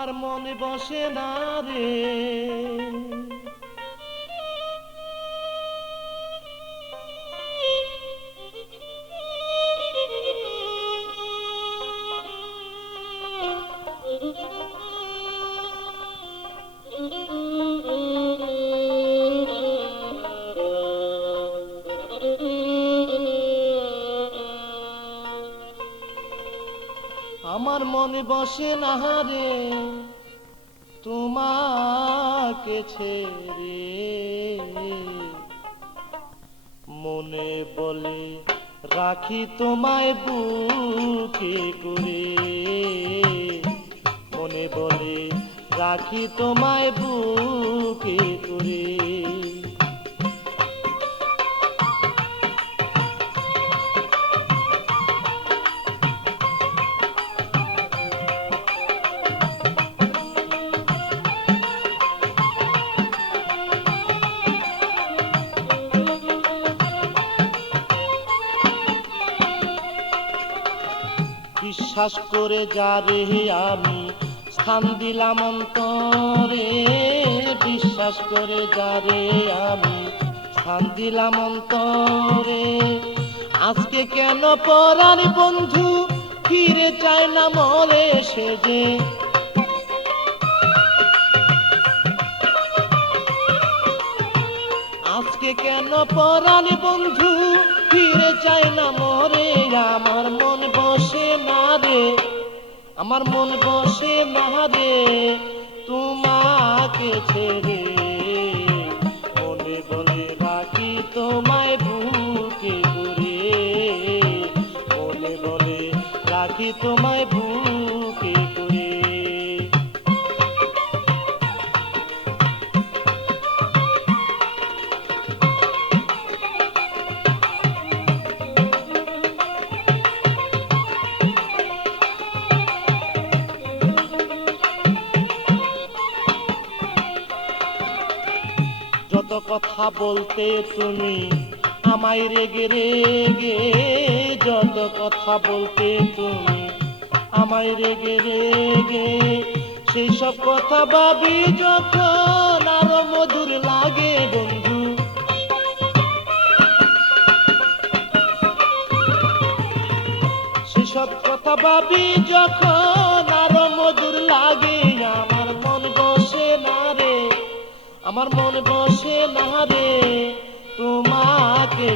আমার মনে বসে না রে। আমার মনে বসে না রে, তোমাকে ছেড়ে। মনে বলে রাখি তোমায় বুকে করে। মনে বলে রাখি তোমায় বুকে করে। বিশ্বাস করে যা রে আমি, স্থান দিলাম অন্তরে। বিশ্বাস করে যা রে আমি, স্থান দিলাম অন্তরে। আজকে কেন পরার বন্ধু ফিরে চায় না মরে সে যে? আজকে কেন পরাণ বন্ধু ফিরে চায় না মরে? আমার আমার মন বসে না তোমাকে ছেড়ে। মনে বলে রাখি তোমায় বুকে করে মনে বলে রাখি তোমায় কথা বলতে তুমি আমায় রেগে রেগে, যত কথা বলতে তুমি আমায় রেগে রেগে, সেই সব কথা ভাবি যখন আরও মধুর লাগে বন্ধু। সেসব কথা ভাবি যখন আমার মন বসে না রে তোমাকে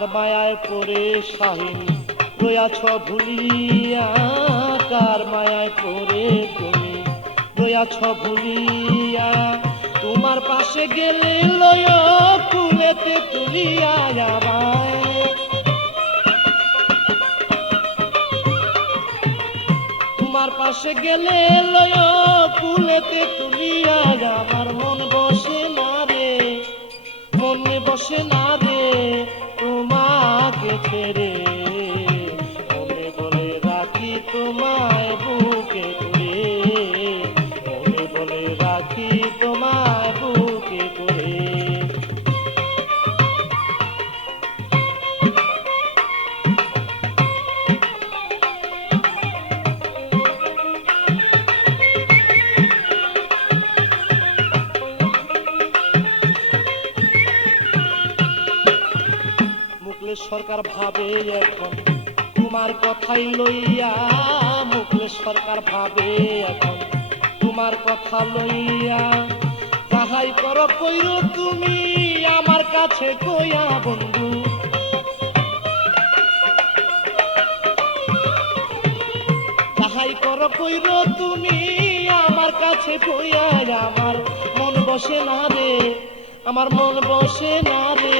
কার মায়ায় পড়ে শাহিন, রয়াছ ভুলিয়া, কার মায়ায় পড়ে তুমি? রয়াছ ভুলিয়া, তোমার পাশে গেলে লয় তুলিয়া আমায় তোমার পাশে গেলে লয় ফুলেতে তুলিয়া আমার মন বসে না রে, মনে বসে না রে মুকলেশ সরকার ভাবে এখন। তোমার কথাই লইয়া মুকলেশ সরকার ভাবে এখন। তোমার কথা লইয়া যাহাই কর কইর তুমি আমার কাছে কইয়া বন্ধু। যাহাই কর কইর তুমি আমার কাছে কইয়া আমার মন বসে না রে, আমার মন বসে না রে।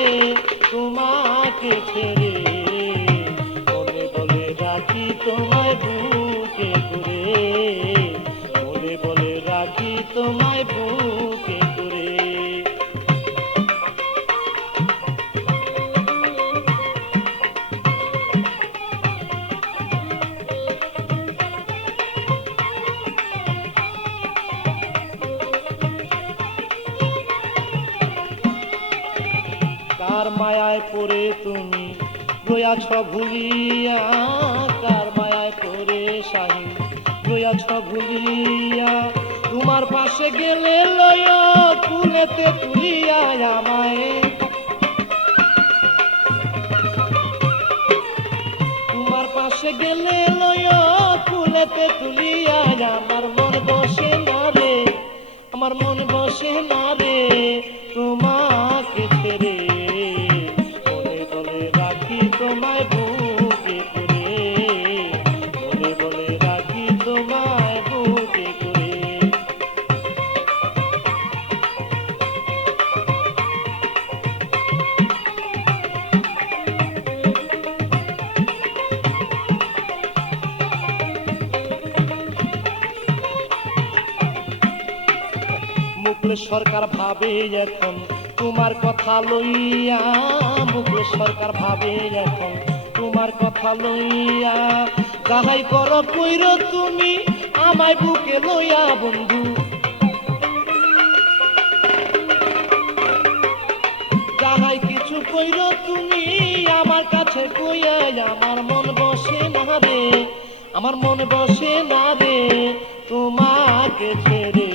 তোমাকে ছেড়ে কার মায়ায় পড়ে তুমি। রয়াছ ভুলিয়া কার মায়ায় পড়ে শাহী। রয়াছ ভুলিয়া, তোমার পাশে গেলে লয় কুলেতে তুলিয়া আমায়। তোমার পাশে গেলে লয় কুলেতে তুলিয়া, আমার মন বসে না রে। আমার মন বসে না রে, তোমাকে ছেড়ে মুকলেশ সরকার ভাবে এখন। তোমার কথা লইয়া মুকলেশ সরকার ভাবে এখন। তোমার কথা লইয়া যাহাই কর কইর তুমি, আমায় বুকে লইয়া বন্ধু। যাহাই কিছু কইর তুমি, আমার কাছে কইয়া আমার মন বসে না রে। আমার মন বসে না রে, তোমাকে ছেড়ে